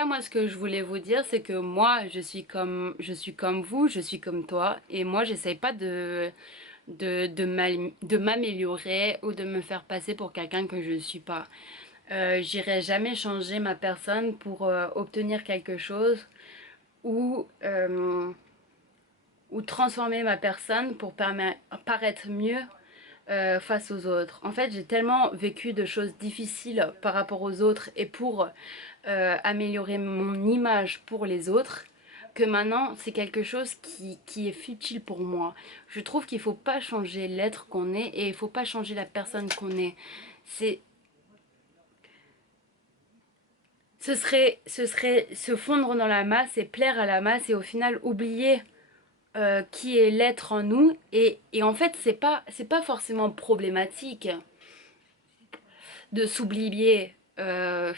cas, moi, ce que je voulais vous dire, c'est que moi, je suis comme vous, je suis comme toi, et moi, j'essaye pas de m'améliorer ou de me faire passer pour quelqu'un que je ne suis pas. J'irai jamais changer ma personne pour obtenir quelque chose ou, euh, ou transformer ma personne pour paraître mieux face aux autres. En fait, j'ai tellement vécu de choses difficiles par rapport aux autres et pour améliorer mon image pour les autres que maintenant c'est quelque chose qui est futile pour moi. Je trouve qu'il faut pas changer l'être qu'on est et il faut pas changer la personne qu'on est. C'est ce serait se fondre dans la masse et plaire à la masse et au final oublier qui est l'être en nous et en fait c'est pas forcément problématique de s'oublier par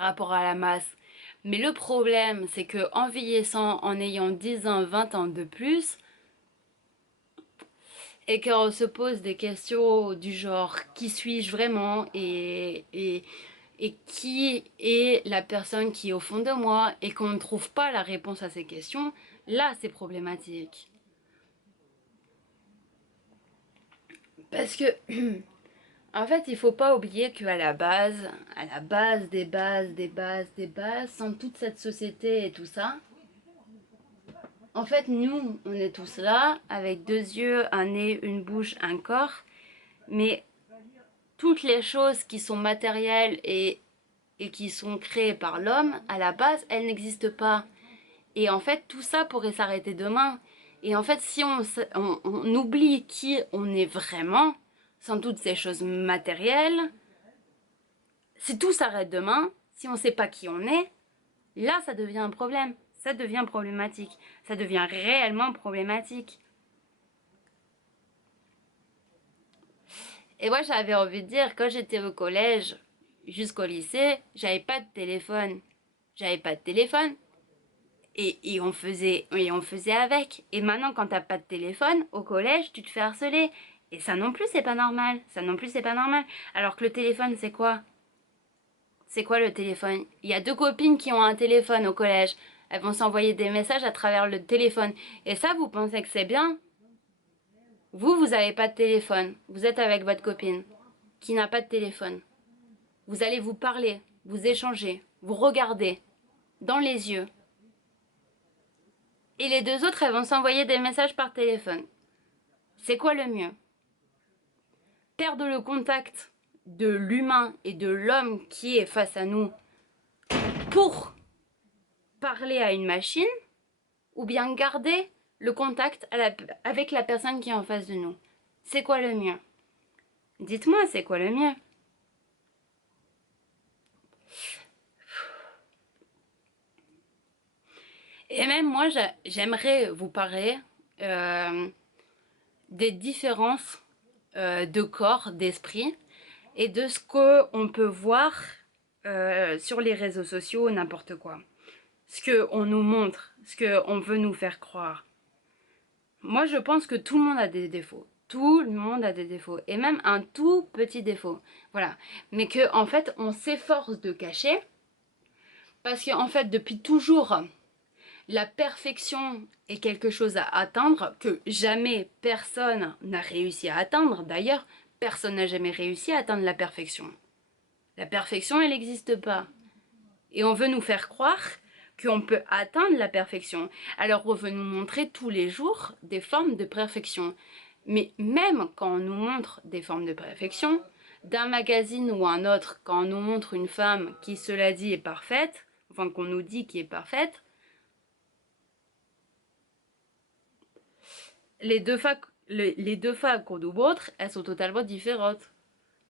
rapport à la masse. Mais le problème, c'est que en vieillissant, en ayant 10 ans, 20 ans de plus, et qu'on se pose des questions du genre qui suis-je vraiment et qui est la personne qui est au fond de moi et qu'on ne trouve pas la réponse à ces questions, là c'est problématique. Parce que en fait, il faut pas oublier qu'à à la base des bases, des bases, des bases, sans toute cette société et tout ça, en fait, nous, on est tous là, avec deux yeux, un nez, une bouche, un corps, mais toutes les choses qui sont matérielles et qui sont créées par l'homme, à la base, elles n'existent pas. Et en fait, tout ça pourrait s'arrêter demain. Et en fait, si on oublie qui on est vraiment, sans toutes ces choses matérielles, si tout s'arrête demain, si on ne sait pas qui on est, là, ça devient un problème. Ça devient problématique. Ça devient réellement problématique. Et moi, j'avais envie de dire, quand j'étais au collège jusqu'au lycée, j'avais pas de téléphone. J'avais pas de téléphone. Et on faisait avec. Et maintenant, quand t'as pas de téléphone, au collège, tu te fais harceler. Et ça non plus, c'est pas normal. Ça non plus, c'est pas normal. Alors que le téléphone, c'est quoi? C'est quoi le téléphone? Il y a deux copines qui ont un téléphone au collège. Elles vont s'envoyer des messages à travers le téléphone. Et ça, vous pensez que c'est bien? Vous avez pas de téléphone. Vous êtes avec votre copine qui n'a pas de téléphone. Vous allez vous parler, vous échanger, vous regarder dans les yeux. Et les deux autres, elles vont s'envoyer des messages par téléphone. C'est quoi le mieux? Perdre le contact de l'humain et de l'homme qui est face à nous pour parler à une machine ou bien garder le contact avec la personne qui est en face de nous? C'est quoi le mieux? Dites-moi, c'est quoi le mieux? Et même moi, j'aimerais vous parler euh, des différences de corps, d'esprit et de ce qu'on peut voir sur les réseaux sociaux, n'importe quoi. Ce qu'on nous montre, ce qu'on veut nous faire croire. Moi, je pense que tout le monde a des défauts. Tout le monde a des défauts. Et même un tout petit défaut. Voilà. Mais que, en fait, on s'efforce de cacher. Parce qu'en fait, depuis toujours, la perfection est quelque chose à atteindre que jamais personne n'a réussi à atteindre. D'ailleurs, personne n'a jamais réussi à atteindre la perfection. La perfection, elle n'existe pas. Et on veut nous faire croire qu'on peut atteindre la perfection. Alors on veut nous montrer tous les jours des formes de perfection. Mais même quand on nous montre des formes de perfection, d'un magazine ou un autre, quand on nous montre une femme qui, cela dit, est parfaite, enfin qu'on nous dit qui est parfaite, les deux femmes qu'on nous montre, elles sont totalement différentes.